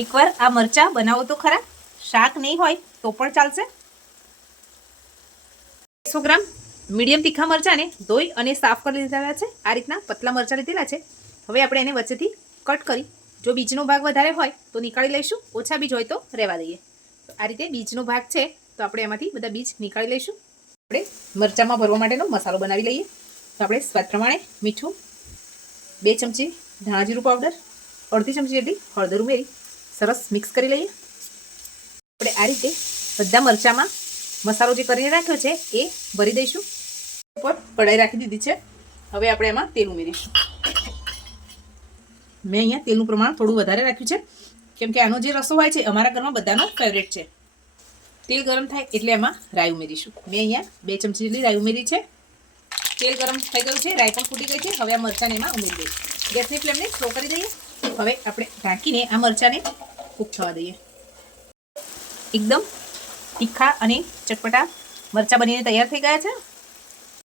એકવાર આ મરચાં બનાવો તો ખરા, શાક નહીં હોય તો પણ ચાલશે। 100 ગ્રામ મીડિયમ તીખા મરચાંને ધોઈ અને સાફ કરી લીધેલા છે। આ રીતના પતલા મરચાં લીધેલા છે। હવે આપણે એને વચ્ચેથી કટ કરી, જો બીજનો ભાગ વધારે હોય તો નીકાળી લઈશું, ઓછા બીજ હોય તો રહેવા દઈએ। તો આ રીતે બીજનો ભાગ છે તો આપણે એમાંથી બધા બીજ નીકાળી લઈશું। આપણે મરચાંમાં ભરવા માટેનો મસાલો બનાવી લઈએ। તો આપણે સ્વાદ પ્રમાણે મીઠું, 2 ચમચી ધાણા જીરું પાવડર, અડધી ચમચી જેટલી હળદર ઉમેરી સરસ મિક્સ કરી લઈએ। આપણે આ રીતે બધા મરચાંમાં મસાલો જે કરીને રાખ્યો છે એ ભરી દઈશું। ઉપર કઢાઈ રાખી દીધી છે। હવે આપણે એમાં તેલ ઉમેરીશું। મેં અહીંયા તેલનું પ્રમાણ થોડું વધારે રાખ્યું છે, કેમ કે આનો જે રસો હોય છે અમારા ઘરમાં બધાનો ફેવરેટ છે। તેલ ગરમ થાય એટલે એમાં રાઈ ઉમેરીશું। મેં અહીંયા 2 ચમચી જેટલી રાઈ ઉમેરી છે। તેલ ગરમ થઈ ગયું છે, રાઈ પણ ફૂટી ગઈ છે। હવે આ મરચાંને એમાં ઉમેરી દઈશું। ગેસની ફ્લેમને સ્લો કરી દઈએ। હવે આપણે ઢાંકીને આ મરચાંને કૂક થવા દઈએ। એકદમ તીખા અને ચટપટા મરચાં બનીને તૈયાર થઈ ગયા છે।